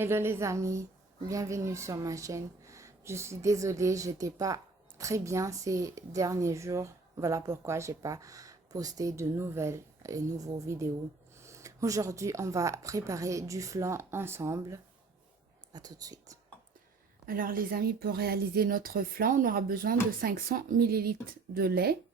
Hello les amis, bienvenue sur ma chaîne. Je suis désolée, j'étais pas très bien ces derniers jours. Voilà pourquoi j'ai pas posté de nouvelles et nouveaux vidéos. Aujourd'hui, on va préparer du flan ensemble. À tout de suite. Alors les amis, pour réaliser notre flan, on aura besoin de 500 ml de lait,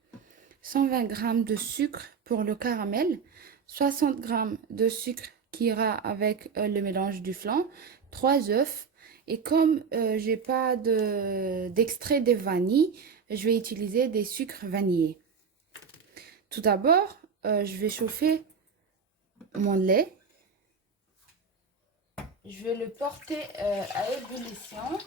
120 g de sucre pour le caramel, 60 g de sucre qui ira avec le mélange du flan, 3 œufs. Et comme j'ai pas d'extrait de vanille, je vais utiliser des sucres vanillés. Tout d'abord, je vais chauffer mon lait. Je vais le porter à ébullition.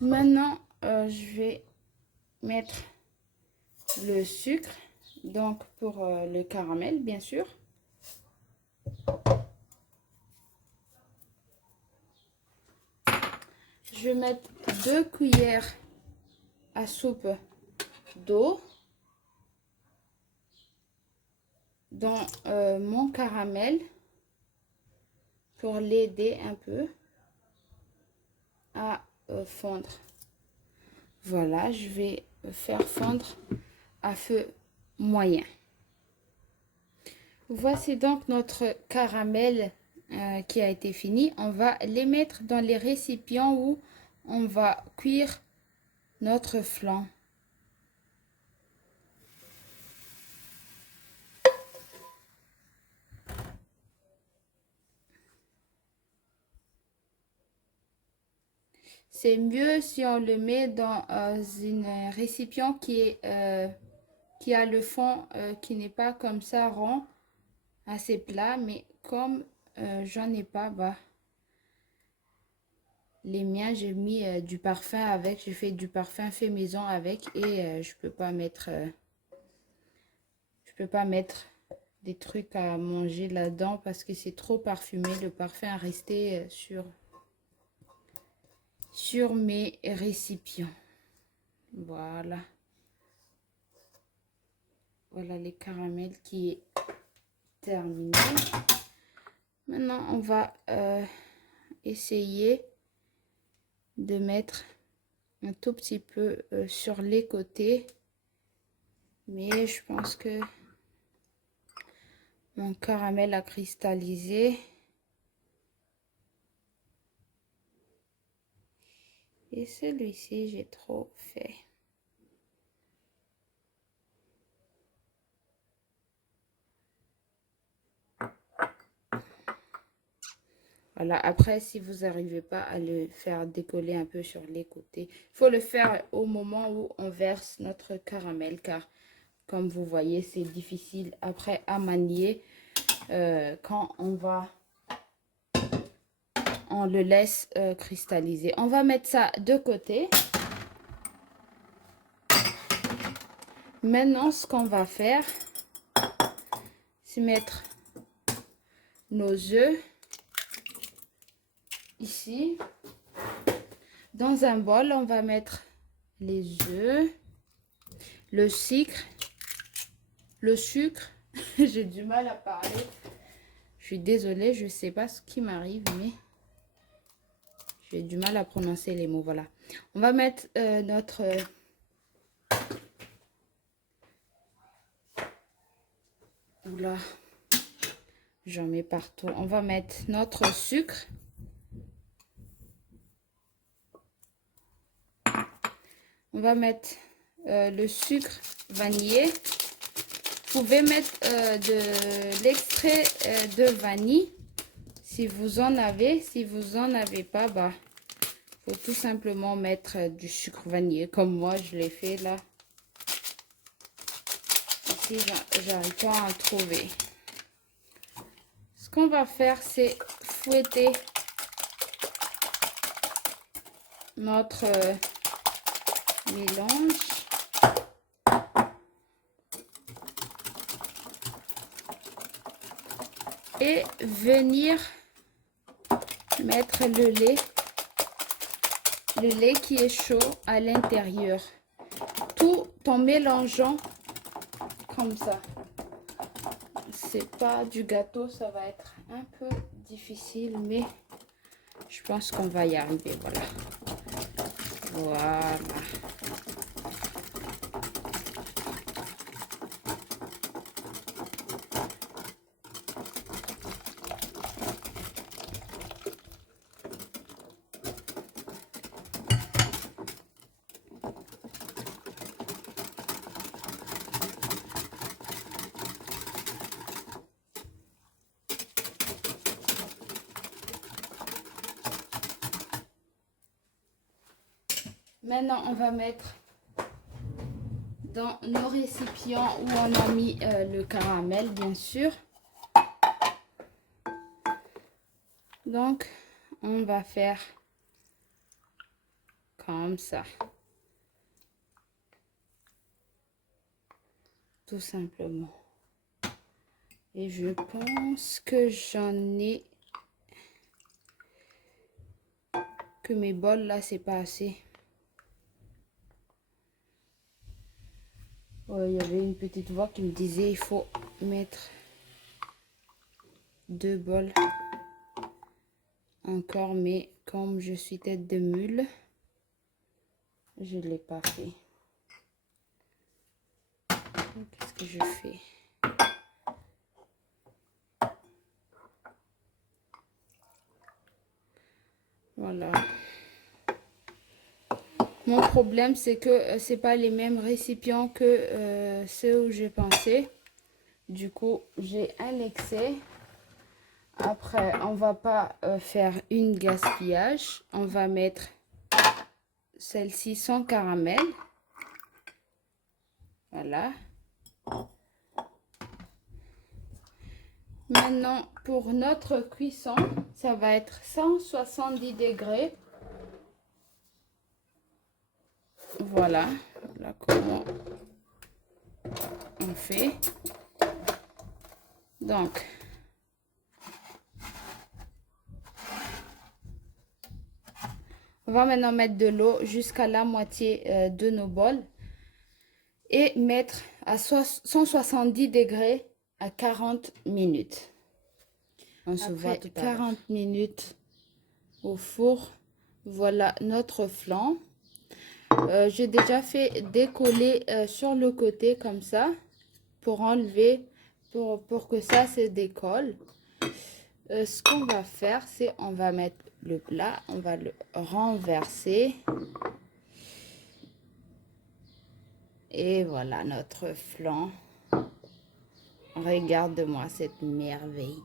Maintenant, je vais mettre le sucre, donc pour le caramel, bien sûr. Je vais mettre 2 cuillères à soupe d'eau dans mon caramel pour l'aider un peu à fondre. Voilà, je vais faire fondre à feu moyen. Voici donc notre caramel qui a été fini. On va les mettre dans les récipients où on va cuire notre flan. C'est mieux si on le met dans un récipient qui a le fond qui n'est pas comme ça rond, assez plat, mais comme j'en ai pas, bah les miens j'ai mis du parfum avec, j'ai fait du parfum fait maison avec et je peux pas mettre des trucs à manger là-dedans parce que c'est trop parfumé. Le parfum est resté sur mes récipients. Voilà. Voilà les caramels qui est terminé. Maintenant, on va essayer de mettre un tout petit peu sur les côtés. Mais je pense que mon caramel a cristallisé. Et celui-ci, j'ai trop fait. Voilà, après, si vous n'arrivez pas à le faire décoller un peu sur les côtés, il faut le faire au moment où on verse notre caramel, car comme vous voyez, c'est difficile après à manier quand on le laisse cristalliser. On va mettre ça de côté. Maintenant, ce qu'on va faire, c'est mettre nos œufs ici. Dans un bol, on va mettre les œufs, le sucre, j'ai du mal à parler. Je suis désolée, je ne sais pas ce qui m'arrive, mais j'ai du mal à prononcer les mots. Voilà. On va mettre notre... Oula, j'en mets partout. On va mettre notre sucre. On va mettre le sucre vanillé. Vous pouvez mettre de l'extrait de vanille si vous en avez. Si vous en avez pas, bah, faut tout simplement mettre du sucre vanillé comme moi je l'ai fait là. Ici, j'arrive pas à en trouver. Ce qu'on va faire, c'est fouetter notre mélange. Et venir mettre le lait qui est chaud à l'intérieur, tout en mélangeant comme ça. C'est pas du gâteau, ça va être un peu difficile, mais je pense qu'on va y arriver. Voilà. Voilà. Maintenant, on va mettre dans nos récipients où on a mis le caramel, bien sûr. Donc, on va faire comme ça. Tout simplement. Et je pense que j'en ai... Que mes bols là, c'est pas assez. Ouais, il y avait une petite voix qui me disait il faut mettre 2 bols encore, mais comme je suis tête de mule, je ne l'ai pas fait. Qu'est-ce que je fais? Voilà. Mon problème, c'est que c'est pas les mêmes récipients que ceux où j'ai pensé. Du coup, j'ai un excès. Après, on va pas faire une gaspillage. On va mettre celle-ci sans caramel. Voilà. Maintenant, pour notre cuisson, ça va être 170 degrés. Voilà. Voilà comment on fait. Donc, on va maintenant mettre de l'eau jusqu'à la moitié de nos bols et mettre à 170 degrés à 40 minutes. On se voit tout à l'heure. 40 minutes au four. Voilà notre flan. J'ai déjà fait décoller sur le côté comme ça pour enlever, pour que ça se décolle. Ce qu'on va faire, c'est on va mettre le plat, on va le renverser. Et voilà notre flan. Regarde-moi cette merveille.